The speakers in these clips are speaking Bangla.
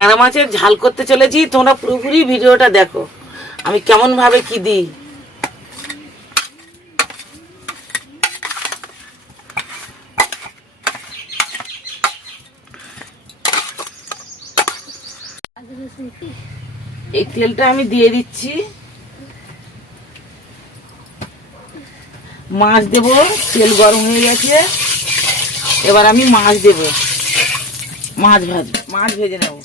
ট্যাংরা মাছের ঝাল করতে চলেছি, তোমরা পুরোপুরি ভিডিওটা দেখো আমি কেমন ভাবে কি দিই। এই তেলটা আমি দিয়ে দিচ্ছি, মাছ দেবো, তেল গরম হয়ে গেছে, এবার আমি মাছ দেব, মাছ ভেজে নেব।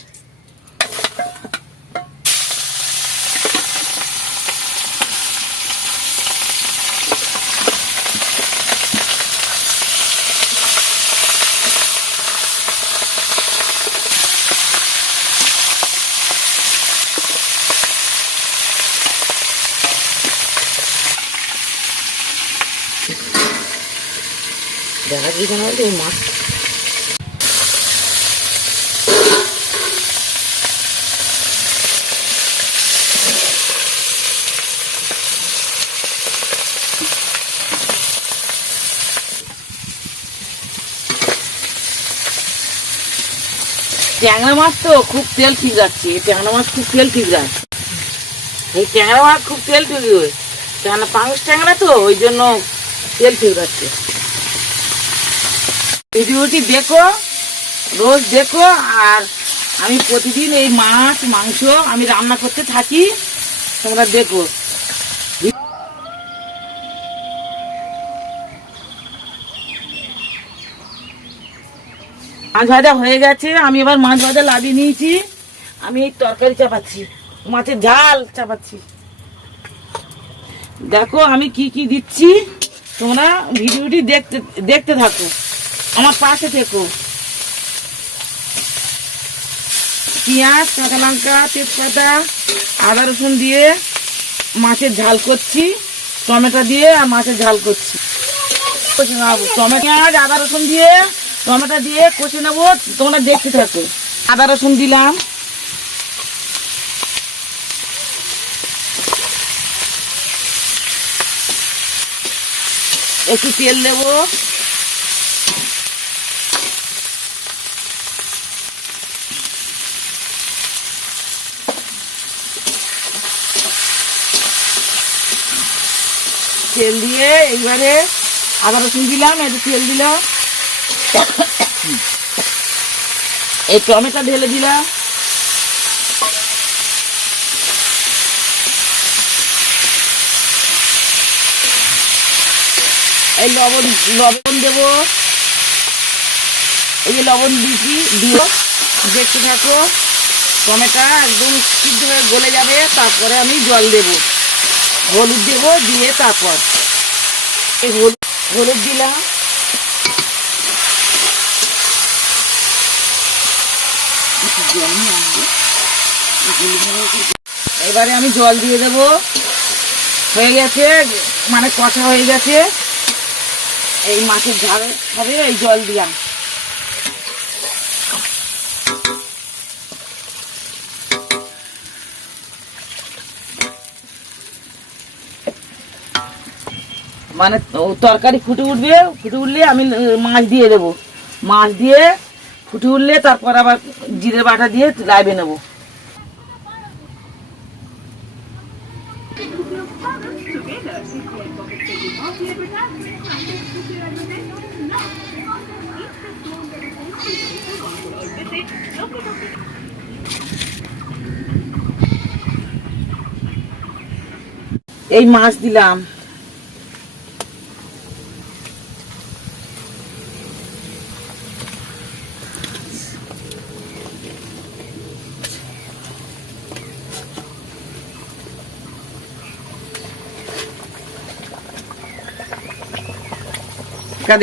দেখা যাচ্ছে না এই মাছ ট্যাংরা মাছ তো খুব তেল ঠিক যাচ্ছে, ট্যাংরা মাছ খুব তেল ঠিক যাচ্ছে, এই ট্যাংরা মাছ খুব তেল ঠিক হয়, কেন পাঙাশ ট্যাংরা তো ওই জন্য তেল ঠিক যাচ্ছে। ভিডিওটি দেখো, রোজ দেখো, আর আমি প্রতিদিন এই মাছ মাংস আমি রান্না করতে থাকি, তোমরা দেখো। মাছ ভাজা হয়ে গেছে, আমি এবার মাছ ভাজা লাগিয়ে নিয়েছি, আমি এই তরকারি চাপাচ্ছি, মাছের ঝাল চাপাচ্ছি। দেখো আমি কি কি দিচ্ছি, তোমরা ভিডিওটি দেখতে থাকো, আমার পাশে থেকো। পেঁয়াজ, কাঁচা লঙ্কা, তেজপাতা, আদা রসুন দিয়ে মাছের ঝাল করছি, টমেটো দিয়ে আর মাছের ঝাল করছি। টমেটো, পেঁয়াজ, আদা রসুন দিয়ে টমেটো দিয়ে কষে নেবো, তোমরা দেখতে থাকো। আদা রসুন দিলাম, একটু তেল দেবো, তেল দিয়ে এইবারে আদা রসুন দিলাম, একটু তেল দিলাম, এই টমেটো ঢেলে দিলাম, এই লবণ দেবো, এই যে লবণ দিচ্ছি, দিয়ে দেখতে থাকো, টমেটো একদম সিদ্ধ হয়ে গলে যাবে, তারপরে আমি জল দেব, হলুদ দেবো, দিয়ে তারপর এই হলুদ দিলাম, এবারে আমি জল দিয়ে দেব, হয়ে গেছে, মানে কষা হয়ে গেছে, এই মাছের ঝাল হবে, এই জল দিলাম। মানে তরকারি ফুটে উঠলে আমি মাছ দিয়ে দেবো, মাছ দিয়ে ফুটে উঠলে তারপর আবার জিরে বাটা দিয়ে লাইবে নেবো। এই মাছ দিলাম,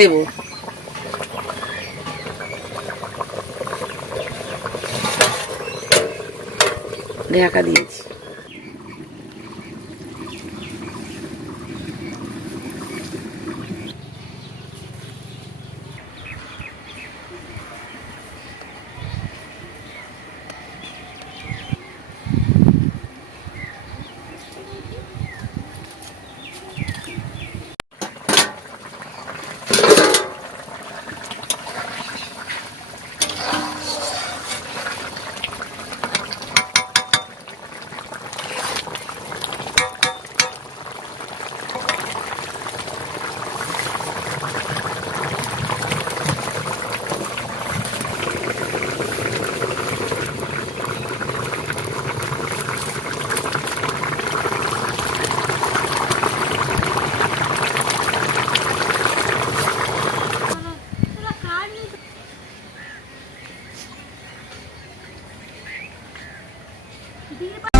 দেব, ঢাকা দিয়েছি। দিয়ে